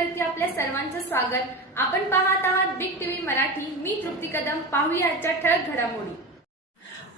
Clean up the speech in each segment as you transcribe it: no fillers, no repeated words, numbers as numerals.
चॅनलवरती आपल्या सर्वांचं स्वागत। आपण पाहत आहात बिग टीव्ही मराठी। मी तृप्ती कदम। पाहूया आजच्या ठळक घडामोडी।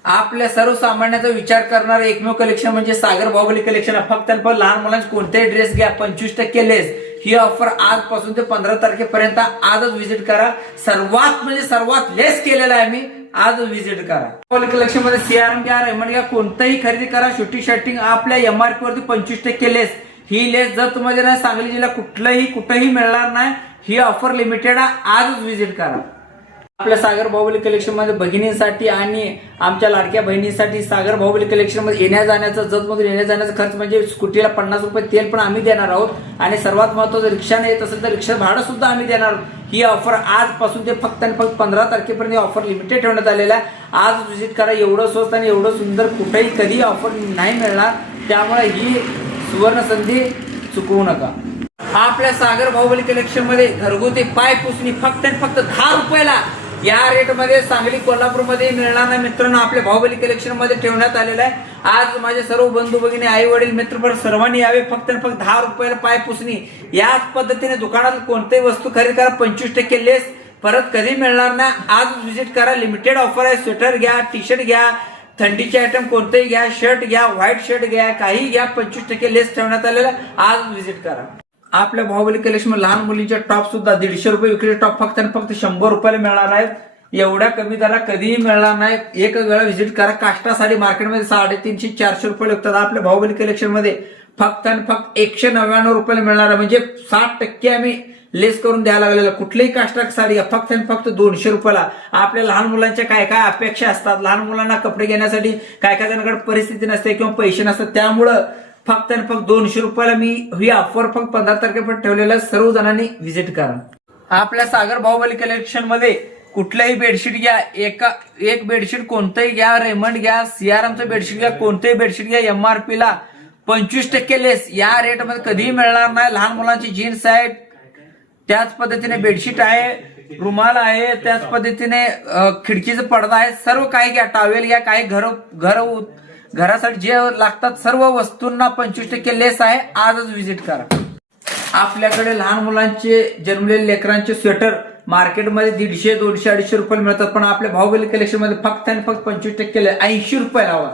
आपल्या सर्वसामान्याचा विचार करणारे एकमेव कलेक्शन म्हणजे सागर बाहुबली कलेक्शन। फक्त लहान मुलांचे कोणतेही ड्रेस घ्या 25% लेस। ही ऑफर आजपासून ते 15 तारखेपर्यंत आजच व्हिजिट करा। सर्वात लेस केलेला आहे मी, आज व्हिजिट करा। बाहुबली कलेक्शन मध्ये सीआरएम घ्या, रेमंड घ्या, कोणतेही खरेदी करा। शूटिंग शर्टिंग आपल्या एमआरपी वरती 25% लेस। ही लेस जर तुम्हाला नाही सांगली जिल्हा कुठेही मिळणार नाही। ही ऑफर लिमिटेड आहे, आजच व्हिजिट करा। आपल्या सागर बाहुबली कलेक्शन मध्ये भगिनींसाठी आणि आमच्या लाडक्या बहिणींसाठी सागर बाहुबली कलेक्शन मध्ये येण्या जाण्याचा जतमधून येण्या जाण्याचा खर्च म्हणजे स्कूटीला 50 रुपये तेल पण आम्ही देणार आहोत आणि सर्वात महत्त्वाचं रिक्षाने येत असेल तर रिक्षा भाडं सुद्धा आम्ही देणार आहोत। ही ऑफर आजपासून ते फक्त 15 तारखेपर्यंत ऑफर लिमिटेड ठेवण्यात आलेला आहे। आज व्हिजिट करा। एवढं स्वस्त आणि एवढं सुंदर कुठेही कधी ऑफर नाही मिळणार, त्यामुळे ही सुवर्ण संधी चुकवू नका। आपल्या सागर बाहुबली कलेक्शन मध्ये घरगुती पाय पुसणी फक्त 10 रुपयाला या रेट मध्ये सांगली कोल्हापूर मध्ये मिळणार नाही मित्रांनो। आपल्या बाहुबली कलेक्शन मध्ये ठेवण्यात आलेला आहे। आज माझे सर्व बंधू भगिनी आई वडील मित्रपरिवार सर्वांनी यावे। फक्त 10 रुपयाला पाय पुसणी। याच पद्धतीने दुकानात कोणतीही वस्तू खरेदी करा 25% लेस, परत कधी मिळणार नाही। आज व्हिजिट करा। लिमिटेड ऑफर आहे। स्वेटर घ्या, टी शर्ट घ्या, थंडीचे आयटम कोणतेही घ्या, शर्ट घ्या, व्हाईट शर्ट घ्या, काही घ्या, 25% लेस ठेवण्यात आलेला। आज व्हिजिट करा। आपल्या बाहुबली कलेक्शन मध्ये लहान मुलींचे टॉप सुद्धा 150 रुपये विक्री टॉप फक्त 100 रुपयाला मिळणार आहेत। एवढ्या कमी दरात कधीही मिळणार नाही। एक वेळा व्हिजिट करा। काष्टा साडी मार्केटमध्ये 350-400 रुपये विकतात। आपल्या बाहुबली कलेक्शन मध्ये फक्त 199 रुपयाला मिळणार आहे, म्हणजे 60% आम्ही लेस करून द्यायला लागलेला। कुठलीही काष्टा साडी फक्त 200 रुपयाला। आपल्या लहान मुलांच्या काय काय अपेक्षा असतात, लहान मुलांना कपडे घेण्यासाठी काय जणांकडे परिस्थिती नसते किंवा पैसे नसतात, त्यामुळं फक्त 200 रुपयाला मी ही ऑफर फक्त 15 तारखेपर्यंत ठेवलेला। सर्व जणांनी व्हिजिट करा। आपल्या सागर बाहुबली कलेक्शन मध्ये कुठल्याही बेडशीट घ्या, एक बेडशीट कोणतंही घ्या, रेमंड घ्या, सीआरएमचं बेडशीट घ्या, कोणतेही बेडशीट घ्या, एमआरपी ला 25% लेस। या रेट मध्ये कधीही मिळणार नाही। लहान मुलांची जीन्स आहे, त्याच पद्धतीने बेडशीट आहे, रुमाल आहे, त्याच पद्धतीने खिडकीचा पडदा आहे, सर्व काही घ्या। टॉवेल घ्या, काही घरासाठी जे लागतात सर्व वस्तूंना 25% लेस आहे। आजच व्हिजिट करा। आपल्याकडे लहान मुलांचे जन्मलेल्या लेकरांचे स्वेटर मार्केटमध्ये 150, 200, 250 रुपयाला मिळतात, पण आपल्या बाहुबली कलेक्शन मध्ये फक्त 25% लेस 80 रुपये लावा।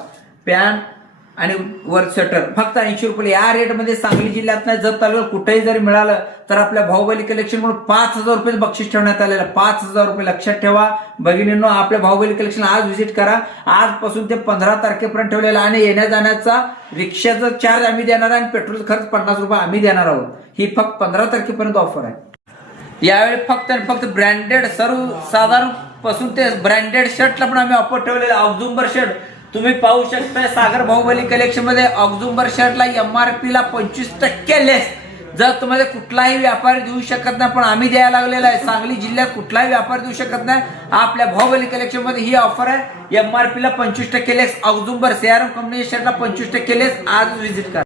पॅन्ट आणि वर स्वेटर फक्त 80 रुपये। या रेट मध्ये सांगली जिल्ह्यात नाही, जत तालुक्यात कुठेही जरी मिळालं तर आपल्या बाहुबली कलेक्शन म्हणून 5000 रुपये बक्षीस ठेवण्यात आलेलं। 5000 रुपये लक्षात ठेवा भगिनींनो। आपल्या बाहुबली कलेक्शन आज व्हिजिट करा। आजपासून ते 15 तारखेपर्यंत ठेवलेला आणि येण्या जाण्याचा रिक्षाचा चार्ज आम्ही देणार आहे आणि पेट्रोल खर्च 50 रुपये आम्ही देणार आहोत। ही फक्त 15 तारखेपर्यंत ऑफर आहे। यावेळी फक्त ब्रँडेड सर्वसाधारण पासून ते ब्रँडेड शर्टला पण आम्ही ऑफर ठेवलेला। ऑक्झुंबर शर्ट तुम्ही पाहू शकता सागर बाहुबली कलेक्शन मध्ये ऑक्झुंबर शर्टला एमआरपी ला 25% लेस। जर तुम्हाला कुठलाही व्यापारी देऊ शकत नाही, पण आम्ही द्यायला लागलेला आहे। सांगली जिल्ह्यात कुठलाही व्यापारी देऊ शकत नाही। आपल्या बाहुबली कलेक्शन मध्ये ही ऑफर आहे। एमआरपी ला 25% लेस, ऑक्झुंबर सीआरएम कंपनी शर्टला 25% लेस। आज व्हिजिट करा।